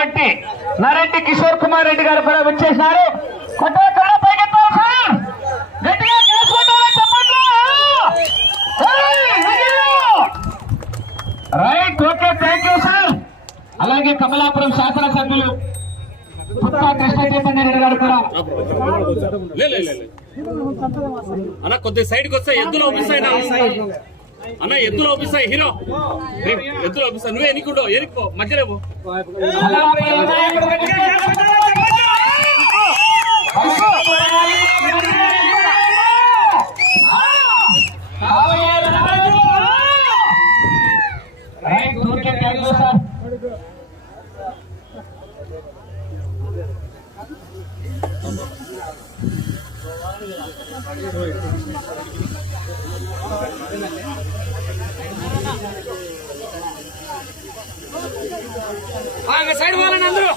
కాబట్టి నారెడ్డి కిషోర్ కుమార్ రెడ్డి గారు కూడా వచ్చేసినారు. Right okay thank you sir! అలాగే కమలాపురం శాసనసభ్యులు పుత్తా కృష్ణ చైతన్య రెడ్డి గారు కూడా. లే కొద్ది సైడ్కి వస్తే ఎద్దులు మిస్ అయినా? అన్న ఎద్దులు ఒప్పిస్తాయి హీరో. ఎద్దులు ఒప్పిస్తాయి నువ్వు ఎన్నికుండో ఎనికో మధ్యలో పో. కమలాపురం నాయకుడు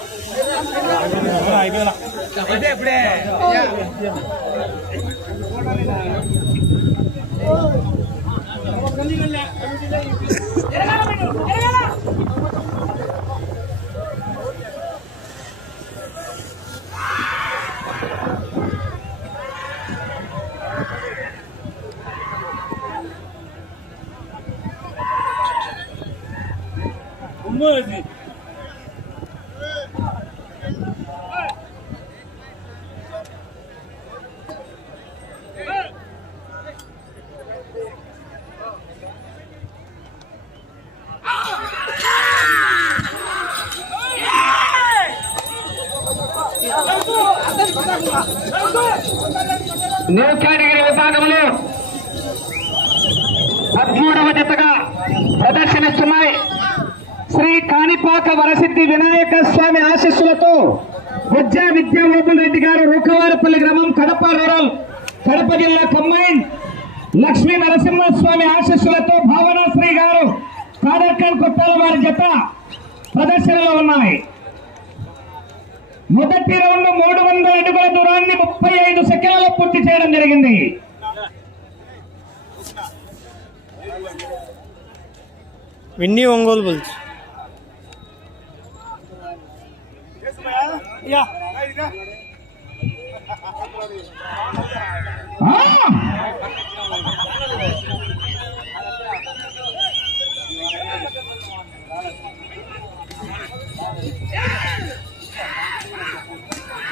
గట్టిగా చేసుకుంటారా? Right okay thank you sir side పోవాలని అందరూ న్యూ కేటగిరీ విభాగంలో పద్మూడవ జతగా ప్రదర్శనిస్తున్నాయి. శ్రీ కాణిపాక వరసిద్ధి వినాయక స్వామి ఆశీస్సులతో విద్యా విద్యామోహన్ రెడ్డి గారు రూకవారపల్లి గ్రామం కడప రూరల్ కడప జిల్లా కంబైన్. లక్ష్మీ నరసింహస్వామి ఆశీస్సులతో భావనాశ్రీ గారు కాదర్కల్ కొట్టాల వారి జత ప్రదర్శనలో ఉన్నాయి. మొదటి రౌండ్ మూడు వందల అడుగుల దూరాన్ని ముప్పై ఐదు సెకండ్లలో పూర్తి చేయడం జరిగింది. విన్నీ ఒంగోలు బుల్స్ ఆ!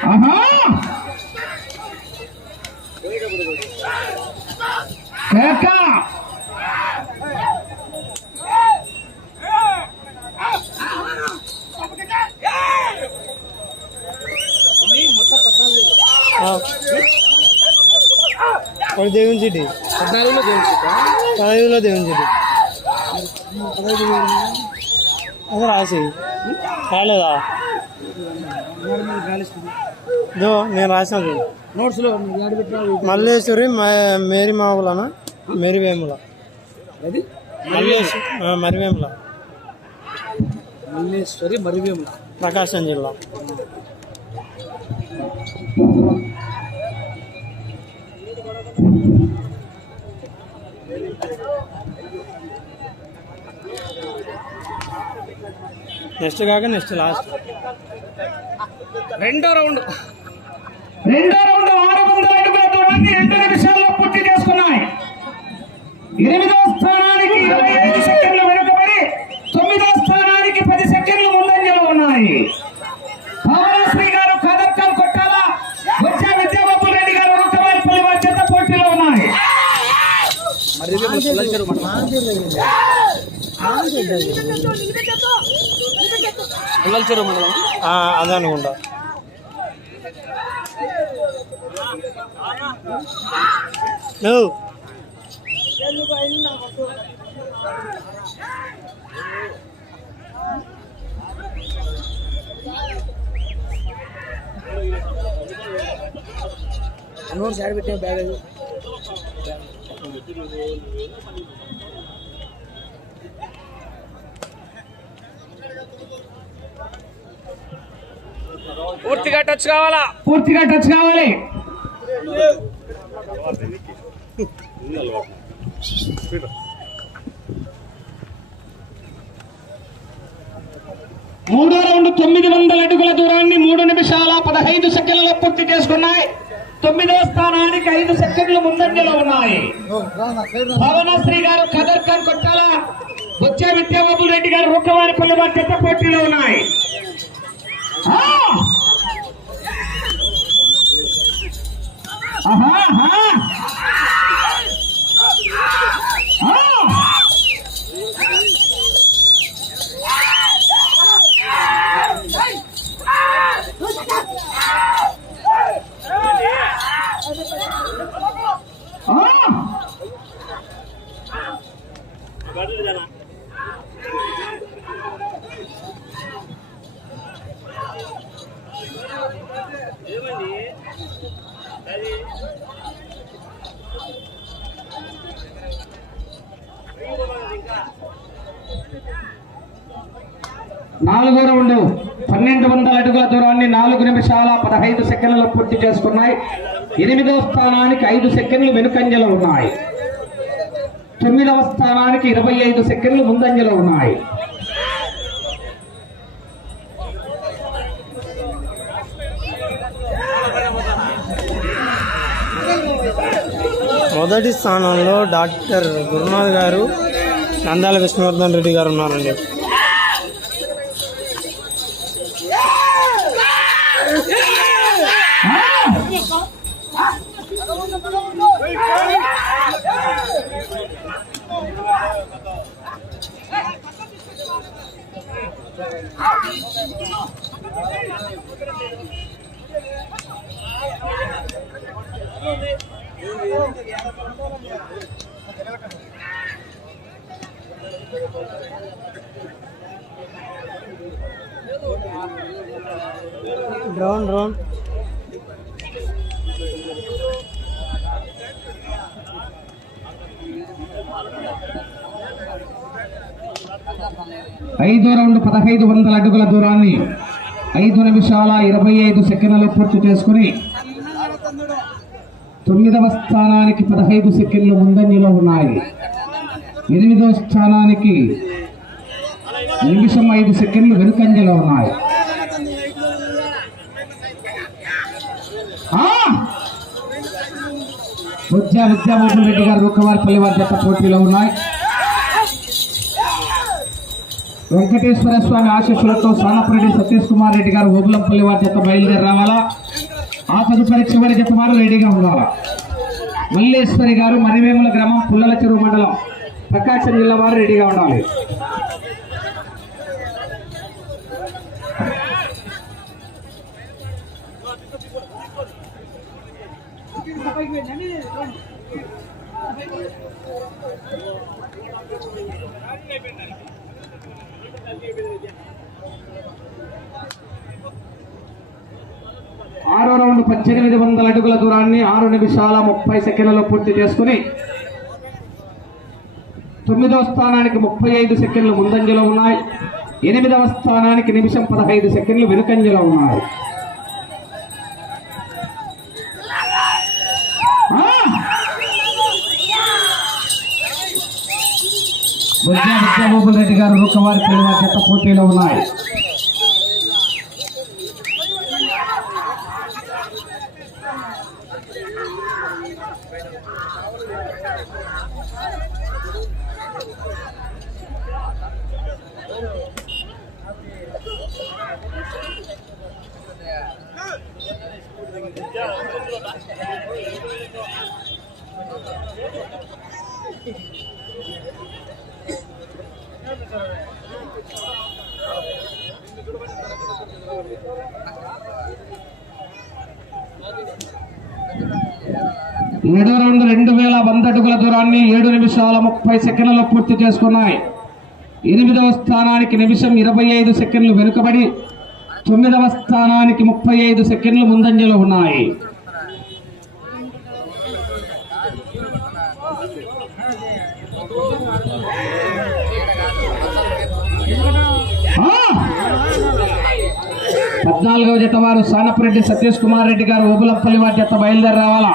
ఆహా! కేక! ఒక దేవుని సిటీ పదహైదులో సిటీ అదే రాసి. రాలేదా? ఇదో నేను రాసిన నోట్స్లో మల్లేశ్వరి మేరీ మావులనా? మేరీ వేముల. అది? మల్లేశ్వరి మరివేముల మల్లేశ్వరి మరివేముల ప్రకాశం జిల్లా. నెక్స్ట్ కాక నెక్స్ట్ లాస్ట్. రెండో రౌండ్. రెండో రౌండ్ ఆరు వందల అడుగుల దూరాన్ని రెండు నిమిషాల్లో పూర్తి చేసుకున్నాయి. ఎనిమిదో స్థానానికి ఇరవై ఐదు సెకండ్లు వెనుకబడి తొమ్మిదో స్థానానికి పది సెకండ్లు ముందంజలో ఉన్నాయి. భావనశ్రీ గారు కదక్కం కొట్టాల? వచ్చే విద్యాబాబు రెడ్డి గారు రూకవారిపల్లి వారి చెత్త పోటీలో ఉన్నాయి. మరివేముల పుల్లచెరు మండలం. అదే అనుకుంటా. నువ్వు నోట్స్ యాడ్ పెట్టిన బ్యాగ్ పూర్తిగా టచ్ కావాలా? పూర్తిగా టచ్ కావాలి. మూడో రౌండ్ తొమ్మిది వందల అడుగుల దూరాన్ని మూడు నిమిషాల పదహైదు సెకండ్లలో పూర్తి చేసుకున్నాయి. తొమ్మిదవ స్థానానికి ఐదు సెకండ్లు ముందంజలో ఉన్నాయి. భవనశ్రీ గారు ఖదర్ ఖాన్ కొట్టాల? వచ్చే విద్యాబాబు రెడ్డి గారు రొక్కవారిపల్లి వారి చెత్త పోటీలో ఉన్నాయి. ఆ! ఆహా, ఆహా. ఆ! ఆ! నాలుగో రౌండ్ పన్నెండు వందల అడుగుల దూరాన్ని నాలుగు నిమిషాల పదహైదు సెకండ్లలో పూర్తి చేసుకున్నాయి. ఎనిమిదవ స్థానానికి ఐదు సెకండ్లు వెనుకంజలో ఉన్నాయి. తొమ్మిదవ స్థానానికి ఇరవై ఐదు సెకండ్లు ముందంజలో ఉన్నాయి. మొదటి స్థానంలో డాక్టర్ గురునాథ్ గారు నందాల విష్ణువర్ధన్ రెడ్డి గారు ఉన్నారండి. డ్రోన్ డ్రోన్ ఐదో రౌండ్ పదహైదు వందల అడుగుల దూరాన్ని ఐదు నిమిషాల ఇరవై ఐదు సెకండ్లలో పూర్తి చేసుకుని తొమ్మిదవ స్థానానికి పదహైదు సెకండ్లు ముందంజలో ఉన్నాయి. ఎనిమిదవ స్థానానికి నిమిషం ఐదు సెకండ్లు వెనుకంజలో ఉన్నాయి. బుజ్జా విద్యామోహన్ రెడ్డి గారు రూకవారిపల్లి వారి జత పోటీలో ఉన్నాయి. వెంకటేశ్వర స్వామి ఆశీస్సులతో సానపరెడ్డి సతీష్ కుమార్ రెడ్డి గారు ఓబులంపల్లి వారి జత బయలుదేరి రావాలా? ఆ తదుపరి చివరి జత వారు రెడీగా ఉండాలా? మల్లేశ్వరి గారు మరివేముల గ్రామం పుల్లల చెరువు మండలం ప్రకాశం జిల్లా వారు రెడీగా ఉండాలి. ఆరో రౌండ్ పద్దెనిమిది వందల అడుగుల దూరాన్ని ఆరు నిమిషాల ముప్పై సెకండ్లలో పూర్తి చేసుకుని తొమ్మిదవ స్థానానికి ముప్పై ఐదు సెకండ్లు ముందంజలో ఉన్నాయి. ఎనిమిదవ స్థానానికి నిమిషం పదహైదు సెకండ్లు వెనుకంజలో ఉన్నాయి. బుజ్జా విద్యామోహన్ రెడ్డి గారు రూకవారి పిల్లల జత పోటీలో ఉన్నాయి ఏడు రౌండ్ రెండు వేల వంద అడుగుల దూరాన్ని ఏడు నిమిషాల ముప్పై సెకండ్లలో పూర్తి చేసుకున్నాయి. ఎనిమిదవ స్థానానికి నిమిషం ఇరవై ఐదు సెకండ్లు వెనుకబడి తొమ్మిదవ స్థానానికి ముప్పై ఐదు సెకండ్లు ముందంజలో ఉన్నాయి. పద్నాలుగవ జత వారు సానపరెడ్డి సతీష్ కుమార్ రెడ్డి గారు ఓబులపల్లి వారి జత బయలుదేరి రావాలా?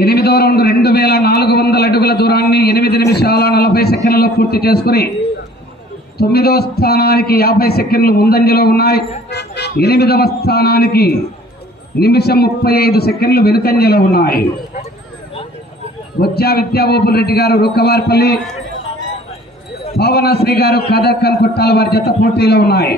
ఎనిమిదో రౌండ్ రెండు వేల నాలుగు వందల అడుగుల దూరాన్ని ఎనిమిది నిమిషాల నలభై సెకండ్లలో పూర్తి చేసుకుని తొమ్మిదవ స్థానానికి యాభై సెకండ్లు ముందంజలో ఉన్నాయి. ఎనిమిదవ స్థానానికి నిమిషం ముప్పై ఐదు సెకండ్లు వెనుకంజలో ఉన్నాయి. బొజ్జా విద్యాబాబుల్ రెడ్డి గారు రుక్కవారిపల్లి పవనశ్రీ గారు కదర్ ఖాన్ కొట్టాల వారి జత పోటీలో ఉన్నాయి.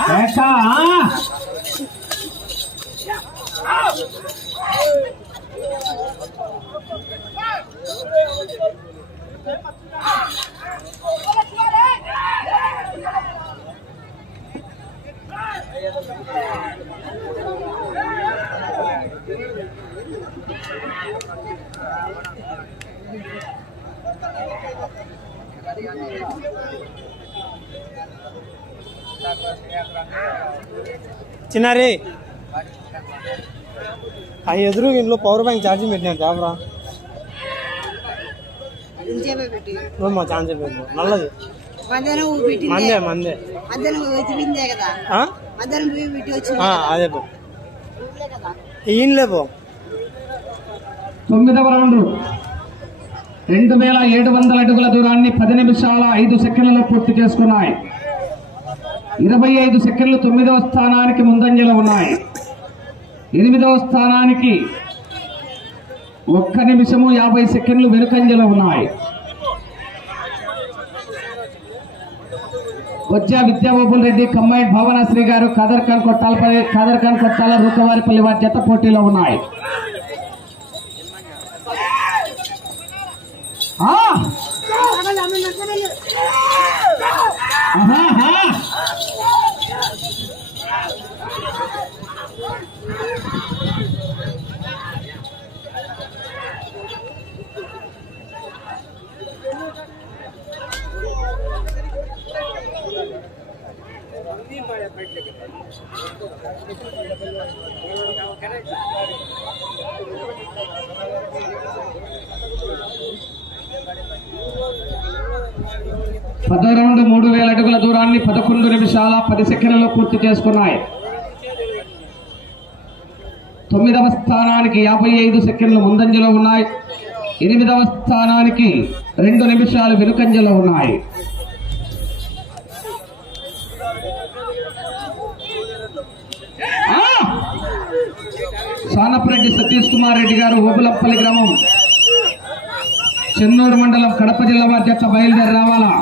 ఆ! ఆహా! ఏకా, ఆ! చిన్నారి. ఆ ఎదురు ఇంట్లో పవర్ బ్యాంక్ ఛార్జింగ్ పెట్టినా పెట్టి మా ఛార్జ్ పెట్టు నల్లది. మందే మందే. అదే పో. ఈయనలే పో. తొమ్మిదవ రౌండ్. రెండు వేల ఏడు వందల అడుగుల దూరాన్ని పది నిమిషాల ఐదు సెకండ్లలో పూర్తి చేసుకున్నాయి. ఇరవై ఐదు సెకండ్లు తొమ్మిదవ స్థానానికి ముందంజలో ఉన్నాయి. ఎనిమిదవ స్థానానికి ఒక్క నిమిషము యాభై సెకండ్లు వెనుకంజలో ఉన్నాయి. వచ్చా విద్యాబాబుల్ రెడ్డి కమ్మాయి భావనశ్రీ గారు ఖదర్ ఖాన్ కొట్టాలపల్లి ఖదర్ ఖాన్ కొట్టాల రూకవారిపల్లి వారి జత పోటీలో ఉన్నాయి. ఆహా! ఆహాహా! పదో మూడు వేల అడుగుల దూరాన్ని పదకొండు నిమిషాల పది సెకండ్లలో పూర్తి చేసుకున్నాయి తొమ్మిదవ స్థానానికి యాభై ఐదు సెకండ్లు ముందంజలో ఉన్నాయి ఎనిమిదవ స్థానానికి రెండు నిమిషాలు వెనుకంజలో ఉన్నాయి సానపరెడ్డి సతీష్ కుమార్ రెడ్డి గారు ఓబులప్పల్లి గ్రామం. చెన్నూరు మండలం కడప జిల్లా వారి బయలుదేరి రావాలా?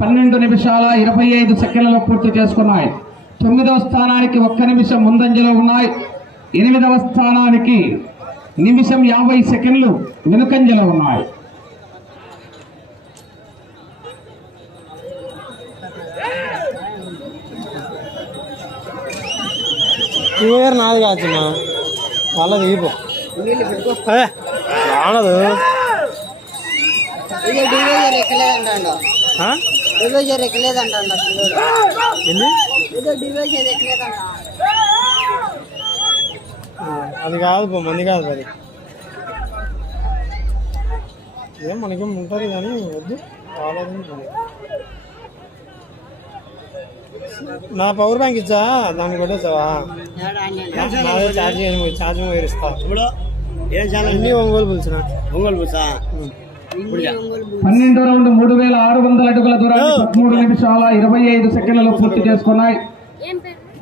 పన్నెండు నిమిషాల ఇరవై ఐదు సెకండ్లలో పూర్తి చేసుకున్నాయి. తొమ్మిదవ స్థానానికి ఒక్క నిమిషం ముందంజలో ఉన్నాయి. ఎనిమిదవ స్థానానికి నిమిషం యాభై సెకండ్లు వెనుకంజలో ఉన్నాయి. నాది కాదు అదే రానదు. డివైజర్ ఎక్కలేదంట ఏదో? డివైజర్ ఎక్కలేదంట. అది కాదు పో, మంది కాదు అది ఏం మనకేం ఉంటుంది కానీ వద్దు కాలేదు మరి. నా పవర్ బ్యాంక్ ఇచ్చా? దాన్ని కొట్టేసావా? ఛార్జింగ్ ఛార్జింగ్ వైర్ ఇస్తా ఇప్పుడు ఏ ఛానల్ ఒంగోలు పిలిచిన. ఒంగోలు ఒంగోలు బుల్స్. పన్నెండో రౌండ్ మూడు వేల ఆరు వందల అడుగుల దూరాన్ని పదమూడు నిమిషాల ఇరవై ఐదు సెకండ్లలో పూర్తి చేసుకున్నాయి.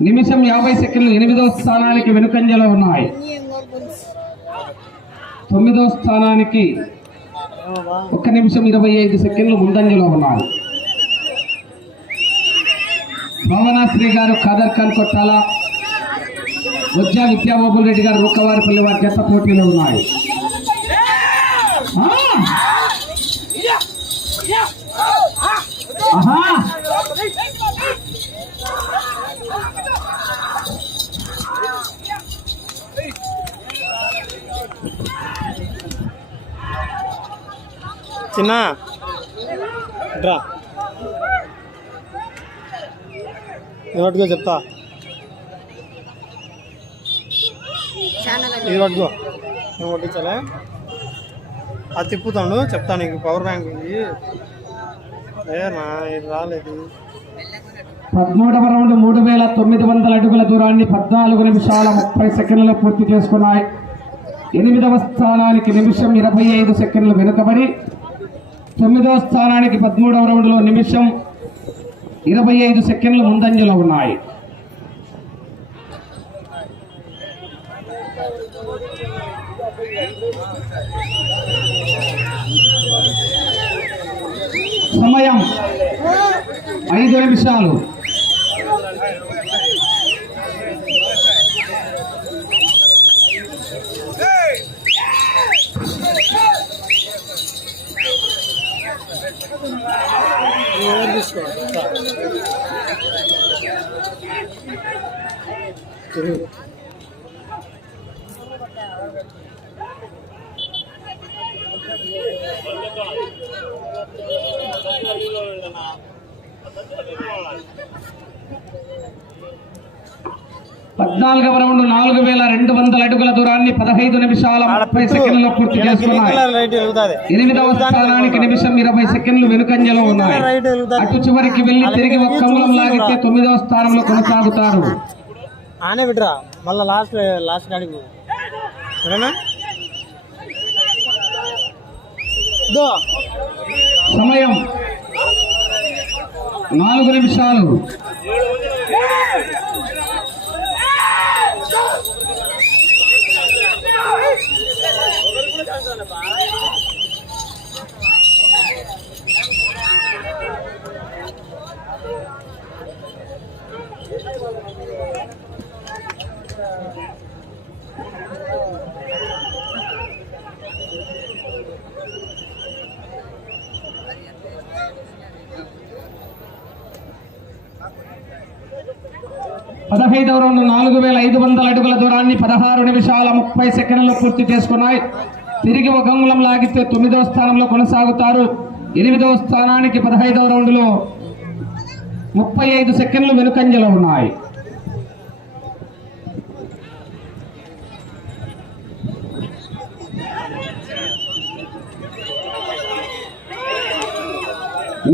నిమిషం యాభై సెకండ్లు ఎనిమిదో స్థానానికి వెనుకంజలో ఉన్నాయి. తొమ్మిదో స్థానానికి ఒక నిమిషం ఇరవై ఐదు సెకండ్లు ముందంజలో ఉన్నాయి. భవనాశ్రీ గారు ఖాదర్ ఖాన్ కొట్టాల వజ్జా విద్యాబాబుల్ రెడ్డి గారు రూకవారిపల్లి వారి జత పోటీలో ఉన్నాయి ఆ! ఆహా! చిన్న డ్రా. ఇది పట్టుకో చెప్తా ఇది పట్టుకో నేను కొట్టించాలే అది తిప్పుతాడు చెప్తా నీకు. పవర్ బ్యాంక్ ఉంది. ఇది పదమూడవ రౌండ్ మూడు వేల తొమ్మిది వందల అడుగుల దూరాన్ని పద్నాలుగు నిమిషాల ముప్పై సెకండ్లలో పూర్తి చేసుకున్నాయి. ఎనిమిదవ స్థానానికి నిమిషం ఇరవై ఐదు సెకండ్లు వెనుకబడి తొమ్మిదవ స్థానానికి పదమూడవ రౌండ్లో నిమిషం ఇరవై ఐదు సెకండ్లు ముందంజలో ఉన్నాయి. సమయం. ఐదు నిమిషాలు. ఎవరు తీసుకో పద్నాలుగవ రౌండ్ నాలుగు వేల రెండు వందల అడుగుల దూరాన్ని పదహైదు నిమిషాల ముప్పై సెకండ్లలో పూర్తి చేసుకున్నాయి. ఎనిమిదవ స్థానానికి నిమిషం ఇరవై సెకండ్లు వెనుకంజలో ఉన్నాయి. అటు చివరికి వెళ్ళి తిరిగి ఒక్క అంగుళం లాగితే తొమ్మిదవ స్థానంలో కొనసాగుతారు. ఆనే బిడ్రా మళ్ళీ లాస్ట్ లాస్ట్. సరేనా? దో. సమయం నాలుగు నిమిషాలు. పదహైదవ రౌండ్ నాలుగు వేల ఐదు వందల అడుగుల దూరాన్ని పదహారు నిమిషాల ముప్పై సెకండ్లు పూర్తి చేసుకున్నాయి. తిరిగి ఒక అంగుళం లాగితే తొమ్మిదవ స్థానంలో కొనసాగుతారు. ఎనిమిదవ స్థానానికి పదహైదవ రౌండ్లో ముప్పై ఐదు సెకండ్లు వెనుకంజలో ఉన్నాయి.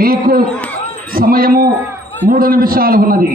మీకు సమయము మూడు నిమిషాలు ఉన్నది.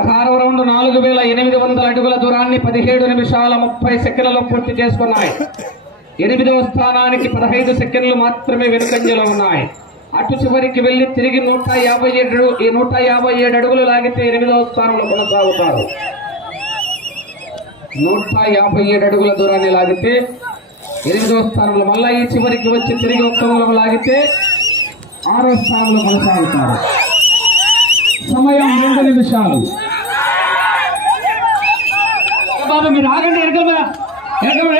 పదహారవ రౌండ్ నాలుగు వేల ఎనిమిది వందల అడుగుల దూరాన్ని పదిహేడు నిమిషాల ముప్పై సెకండ్లలో పూర్తి చేసుకున్నాయి. ఎనిమిదవ స్థానానికి పదహైదు సెకండ్లు మాత్రమే వెనుకంజలో ఉన్నాయి. అటు చివరికి వెళ్ళి తిరిగి నూట యాభై ఏడు ఈ నూట యాభై ఏడు అడుగులు లాగితే ఎనిమిదవ స్థానంలో కొనసాగుతారు. నూట యాభై ఏడు అడుగుల దూరాన్ని లాగితే ఎనిమిదవ స్థానంలో మళ్ళా ఈ చివరికి వచ్చి తిరిగి ఒక్క మూలం లాగితే ఆరో స్థానంలో కొనసాగుతారు. సమయం రెండు నిమిషాలు. బాబు మీరు ఆగండి ఎరగమా ఎరగమా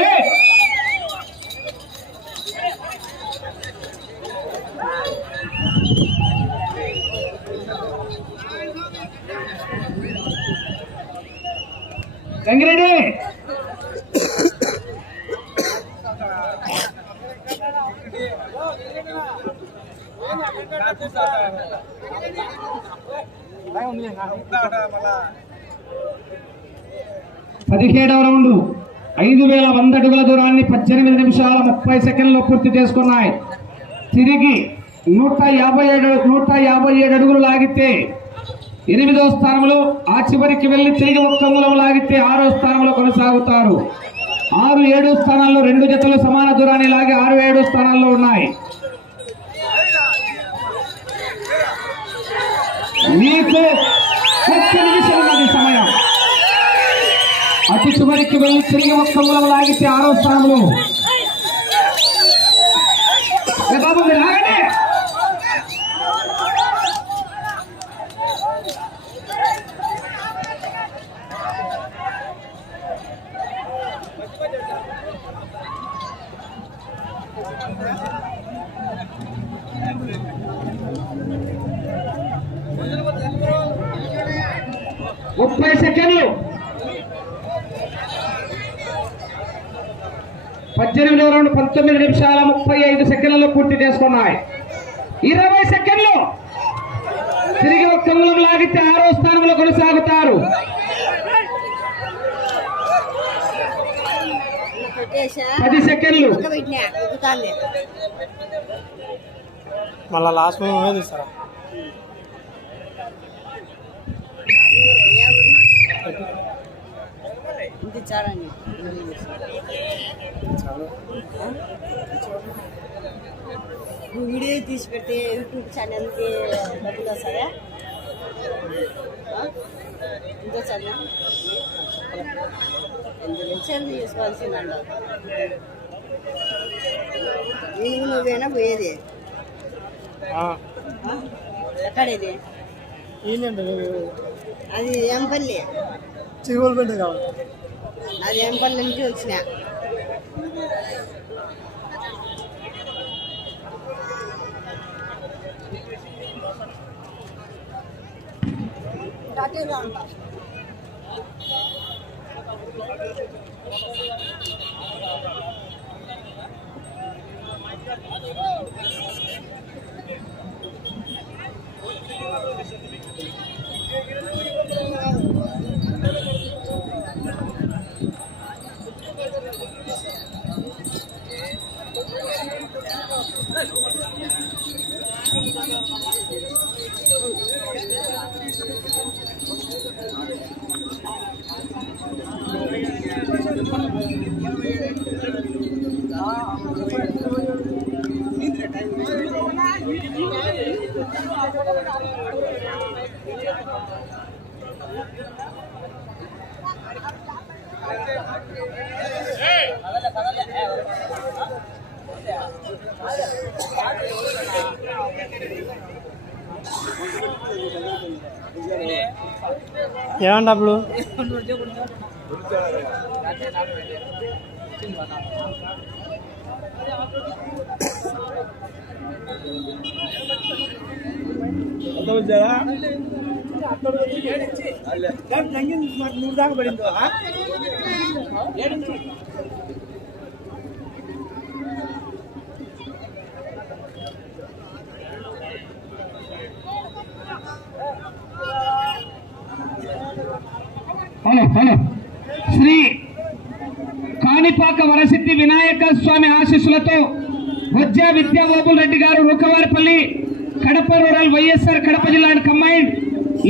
గంగిరెడ్డి పదిహేడవ రౌండ్. ఐదు వేల వంద అడుగుల దూరాన్ని పద్దెనిమిది నిమిషాల ముప్పై సెకండ్లో పూర్తి చేసుకున్నాయి. తిరిగి నూట యాభై ఏడు నూట యాభై ఏడు అడుగులు లాగితే ఎనిమిదవ స్థానంలో ఆ చివరికి వెళ్ళి తిరిగి ఒక్క మూలం లాగితే ఆరో స్థానంలో కొనసాగుతారు. ఆరు ఏడు స్థానాల్లో రెండు జతలు సమాన దూరాన్ని లాగి ఆరు ఏడు స్థానాల్లో ఉన్నాయి. మీకు ఒక్క నిమిషం ఉన్నది సమయం. అతి చివరికి వెళ్ళి తిరిగి ఒక్క మూలం లాగితే ఆరో స్థానంలో ఏ బాబు మీరు ఆగండి ముప్పై సెకండ్లు పద్దెనిమిది రౌండ్ పంతొమ్మిది నిమిషాల ముప్పై ఐదు సెకండ్లలో పూర్తి చేసుకున్నాయి. ఇరవై సెకండ్లు తిరిగి ఒక్క లాగితే ఆరో స్థానంలో కొనసాగుతారు. పది సెకండ్లు. మళ్ళీ లాస్ట్ తీస్తారా? చాలండి. నువ్వు వీడియో తీసి పెట్టి యూట్యూబ్ ఛానల్కి డబ్బులు వస్తాయా? ఇంత చదివా ఎనిమిది నిమిషాలు తీసుకోవాల్సిందండి నేను నువ్వేనా పోయేది? ఎక్కడేది? అది ఏం పల్లి? చిగురుపెట్టే కావాలి. అది ఏం పల్లి నుంచి వచ్చిన? ডাকে ఏమండి డబ్బులు Thank you. ఏమంటే అప్పుడు హలో హలో శ్రీ కాణిపాక వరసిద్ధి వినాయక స్వామి ఆశీస్సులతో వజ్జా విద్యాబాబుల్ రెడ్డి గారు రుకవారిపల్లి కడప రూరల్ వైఎస్ఆర్ కడప జిల్లా కంబైన్డ్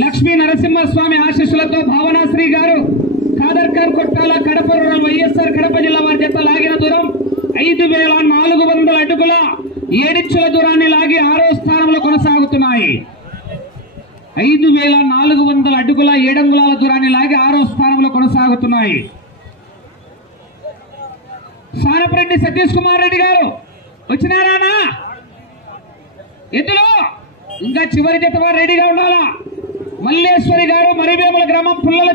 లక్ష్మీ నరసింహస్వామి ఆశీస్సులతో భావనాశ్రీ గారు కాదర్కర్ కొట్టాల కడప రూరల్ వైఎస్ఆర్ కడప జిల్లా వారి చేత లాగిన దూరం ఐదు వేల నాలుగు వందల అడుగుల ఏడిచ్చుల దూరాన్ని లాగి ఆరో స్థానంలో కొనసాగుతున్నాయి. ఐదు వేల నాలుగు వందల అడుగుల ఏడంగుళాల దూరాన్ని లాగి ఆరో స్థానంలో కొనసాగుతున్నాయి. సారపరెడ్డి సతీష్ కుమార్ రెడ్డి గారు వచ్చినారానా ఇందులో ఇంకా చివరి జత వారు రెడీగా ఉండాలా? మల్లేశ్వరి గారు మరివేముల గ్రామం పుల్లల